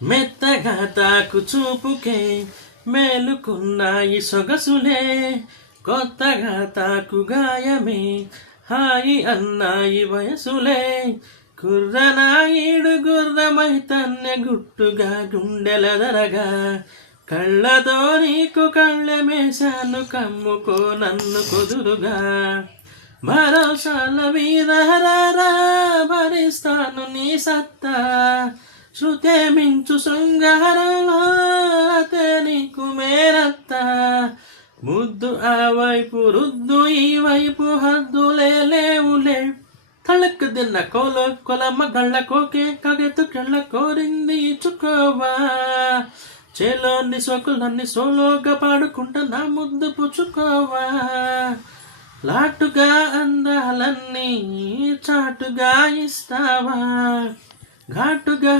మెత్తగా తాకు చూపుకే మేలుకున్నాయి సొగసులే, కొత్తగా తాకు గాయమే హాయి అన్నాయి వయసులే. కుర్రనాయుడు గుర్రమై తన్నె గుట్టుగా గుండెల దరగా, కళ్ళతో నీకు కళ్ళెమేశాను కమ్ముకో నన్ను కుదురుగా. భరోసాల వీరహరారా భరిస్తాను నీ సత్తా, శృతే మించు శృంగారంలో అతే నీకు మేరత్త. ముద్దు ఆ వైపు రుద్దు ఈ వైపు హద్దులే లేవులే, తళక్ దిన్న కొలమ్మ గళ్ళ కోకే కగెత్తు కళ్ళ కోరింది ఇచ్చుకోవా. చేలోని సోకులన్నీ సోలోగా పాడుకుంటా నా ముద్దు పుచ్చుకోవా. లాటుగా అందాలన్నీ చాటుగా ఇస్తావా, ఘాటుగా